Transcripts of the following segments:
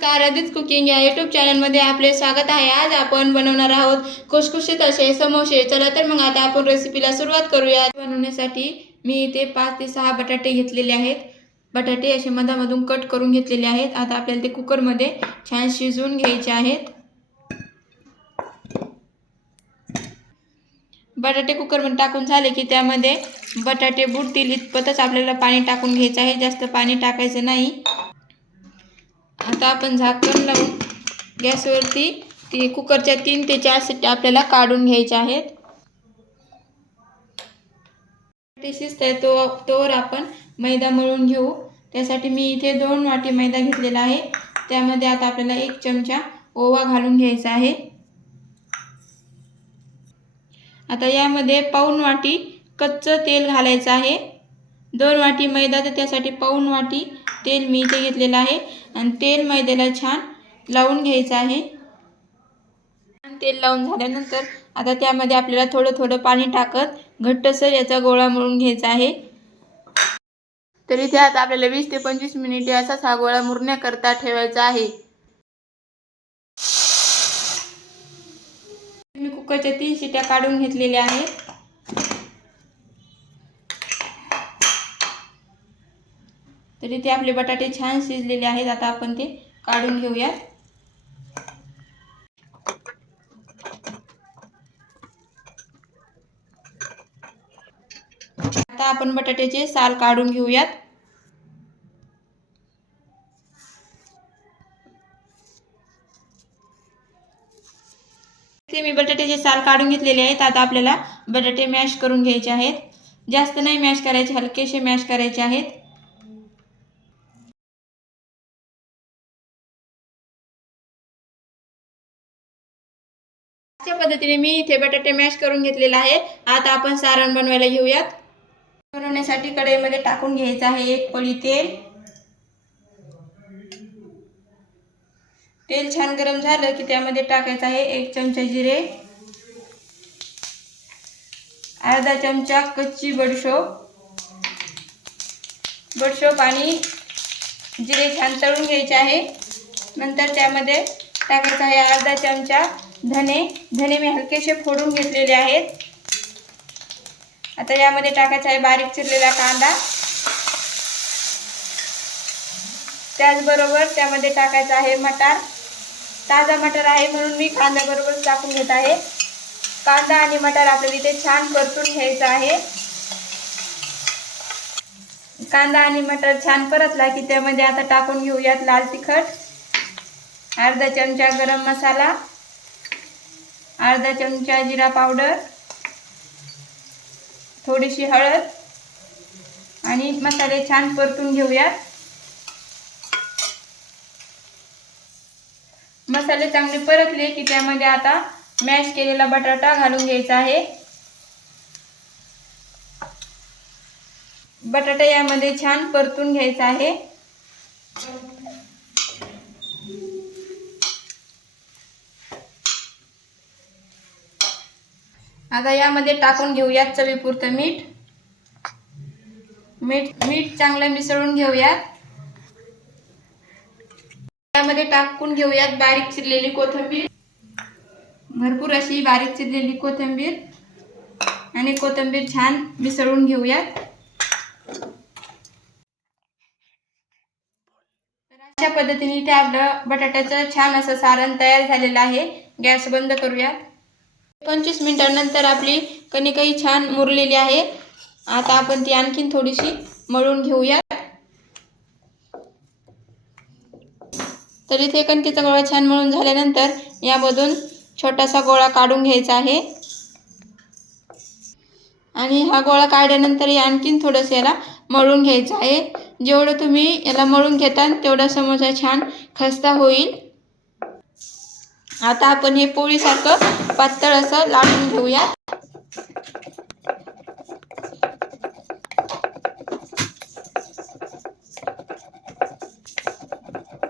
नमस्कार, आदित्य कुकिंग या यूट्यूब चॅनलमध्ये आपले स्वागत आहे। आज आपण बनवणार आहोत खुसखुशीत असे समोसे। चला तर मग आता आपण रेसिपीला सुरुवात करूया। बनवण्यासाठी मी इथे 5 ते 6 बटाटे घेतलेले आहेत। बटाटे असे मधामधून कट करून घेतलेले आहेत। आता आपल्याला ते कुकरमध्ये छान शिजवून घ्यायचे आहेत। बटाटे कुकरमध्ये टाकून झाले की त्यामध्ये बटाटे बुडतील इतपतच आपल्याला पाणी टाकून घ्यायचे आहे, जास्त पाणी टाकायचे नाही। आता आपण झाकण लावून गॅसवरती कुकरच्या 3 ते 4 शिट्ट्या आपल्याला काढून घ्यायच्या आहेत। ते शिजतंय तोवर आपण मैदा मळून घेऊ। त्यासाठी मी इथे 2 वाटी मैदा घेतलेला आहे। त्यामध्ये आता आपल्याला 1 चमचा ओवा घालून घ्यायचा आहे। आता यामध्ये पाऊण वाटी कच्चं तेल घालायचं आहे। 2 वाटी मैदा तर त्यासाठी पाऊण वाटी तेल मी इथे घेतलेलं आहे आणि तेल मैद्याला छान लावून घ्यायचं आहे। तेल लावून झाल्यानंतर आता त्यामध्ये आपल्याला थोडं थोडं पाणी टाकत घट्टसर याचा गोळा मळून घ्यायचा आहे। तर इथे आता आपल्याला 20 ते 25 मिनिटे असाच हा गोळा मुरण्याकरता ठेवायचा आहे। मी कुकरच्या 3 शिट्ट्या काढून घेतलेल्या आहेत। तर इथे आपले बटाटे छान शिजलेले आहेत। आता आपण ते काढून घेऊया। आता आपण बटाट्याचे साल काढून घेऊयात। इथे मी बटाट्याचे साल काढून घेतलेले आहेत। आता आपल्याला बटाटे मॅश करून घ्यायचे आहेत। जास्त नाही मॅश करायचे, हलकेसे मॅश करायचे आहेत। अशा पद्धतीने मी इथे बटाटे मॅश करून घेतलेला आहे। आता आपण सारण बनवायला घेऊयात। बनवण्यासाठी कढईमध्ये टाकून घ्यायचं आहे 1 पळी तेल। तेल छान गरम झालं की त्यामध्ये टाकायचं आहे 1 चमचा जिरे, अर्धा चमचा कच्ची बडीशोप आणि जिरे छान तळून घ्यायचे आहे। नंतर त्यामध्ये टाकायचं आहे अर्धा चमचा धने मी हलकेसे फोडून घेतलेले आहेत। आता यामध्ये टाकायचा आहे बारीक चिरलेला कांदा। त्याचबरोबर त्यामध्ये टाकायचा आहे मटार। ताजा मटार आहे म्हणून मी कांद्याबरोबर टाकून घेत आहे। कांदा आणि मटार आपल्याला इथे छान परतून घ्यायचा आहे। कांदा आणि मटार छान परतला की त्यामध्ये आता टाकून घेऊयात लाल तिखट, अर्धा चमचा गरम मसाला, अर्धा चमचा जिरा पावडर, थोडीशी हळद आणि मसाले छान परतून घेऊयात। मसाले चांगले परतले की त्यामध्ये आता मॅश केलेला बटाटा घालून घ्यायचा आहे। बटाटा यामध्ये छान परतून घ्यायचा आहे। आता यामध्ये टाकून घेऊयात चवीपुरतं मीठ चांगलं मिसळून घेऊयात। यामध्ये टाकून घेऊयात बारीक चिरलेली कोथिंबीर, भरपूर अशी बारीक चिरलेली कोथिंबीर आणि कोथिंबीर छान मिसळून घेऊयात। तर अशा पद्धतीने इथे आपलं बटाट्याचं छान असं सारण तयार झालेलं आहे। गॅस बंद करूयात। 25 मिनिटांनंतर आपली कणिकही छान मुरलेली आहे। आता आपण ती आणखीन थोडीशी मळून घेऊया। तर इथे कणकेचा गोळा छान मळून झाल्यानंतर यामधून छोटासा गोळा काढून घ्यायचा आहे आणि हा गोळा काढल्यानंतर आणखीन थोडंसं याला मळून घ्यायचं आहे। जेवढं तुम्ही याला मळून घेता तेवढा समोसा छान खस्ता होईल। आता आपण हे पोळीसारखं पातळ असं लाटून घेऊया।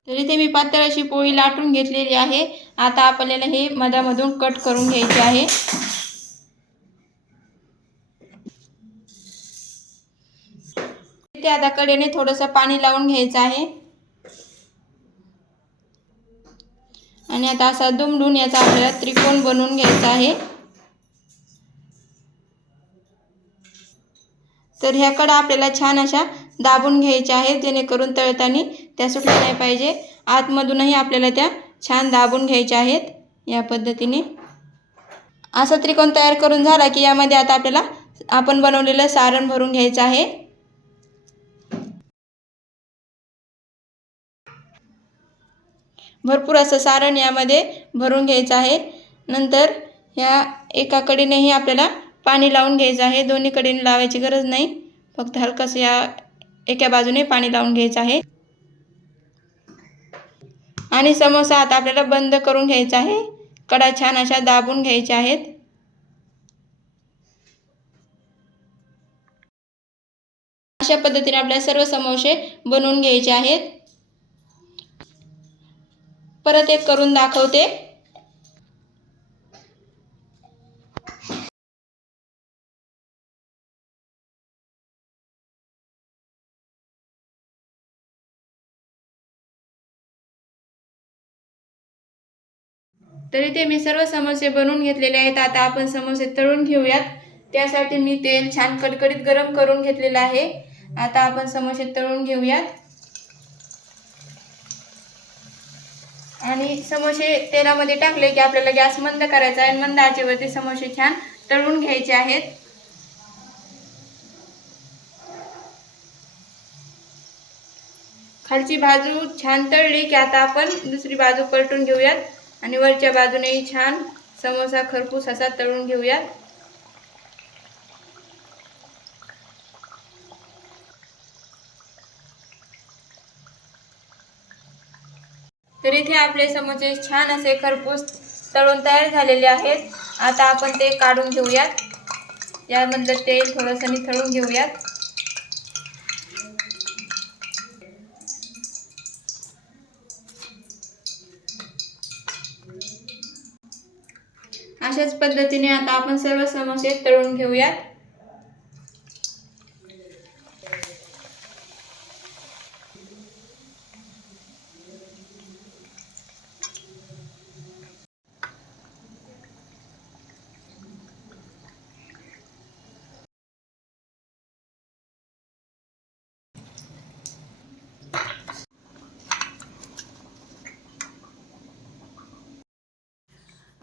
तर इथे मी पातळ अशी पोळी लाटून घेतलेली आहे। आता आपल्याला हे मधामधून कट करून घ्यायचे आहे। इथे आता कढईने थोडंसं पाणी लावून घ्यायचं आहे। आणि आता असा दुमडून याचा आपल्याला त्रिकोण बनवून घ्यायचा आहे। तर ह्या कडा आपल्याला छान अशा दाबून घ्यायच्या आहेत, जेणेकरून तळताना त्या सुटल्या नाही पाहिजे। आतमधूनही आपल्याला त्या छान दाबून घ्यायच्या आहेत या पद्धतीने। असा त्रिकोण तयार करून झाला की यामध्ये आता आपल्याला आपण बनवलेलं सारण भरून घ्यायचं आहे। भरपूर असं सारण यामध्ये भरून घ्यायचं आहे। नंतर ह्या एका कडेनेही आपल्याला पाणी लावून घ्यायचं आहे, दोन्ही कडेने लावायची गरज नाही, फक्त हलकसं या एका बाजूने पाणी लावून घ्यायचं आहे। आणि समोसा आता आपल्याला बंद करून घ्यायचा आहे, कडा छान अशा दाबून घ्यायच्या आहेत। अशा पद्धतीने आपल्याला सर्व समोसे बनवून घ्यायचे आहेत। परत एक करून दाखवते। तर इथे मी सर्व समोसे बनवून घेतलेले आहेत। आता आपण समोसे तळून घेऊयात। त्यासाठी मी तेल छान कडकडीत गरम करून घेतलेलं आहे। आता आपण समोसे तळून घेऊयात। आणि समोसे तेलामध्ये टाकले की आपल्याला गॅस मंद करायचा आहे, मंद आचेवरती समोसे छान तळून घ्यायचे आहेत। खालची बाजू छान तळली की आता आपण दुसरी बाजू पलटून घेऊयात आणि वरच्या बाजूनेही छान समोसा खरपूस असा तळून घेऊयात। तर इथे आपले समोसे छान असे खरपूस तळून तयार झालेले आहेत। आता आपण ते काढून घेऊयात, यामधलं तेल थोडंसं निथळून घेऊयात। अशाच पद्धतीने आता आपण सर्व समोसे तळून घेऊयात।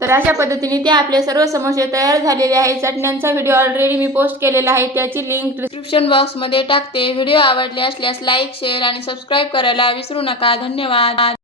तर अशा पद्धतीने ते आपले सर्व समोसे तयार झालेले आहेत। चटण्यांचा व्हिडिओ ऑलरेडी मी पोस्ट केलेला आहे, त्याची लिंक डिस्क्रिप्शन बॉक्समध्ये टाकते। व्हिडिओ आवडले असल्यास लाईक, शेअर आणि सबस्क्राईब करायला विसरू नका। धन्यवाद।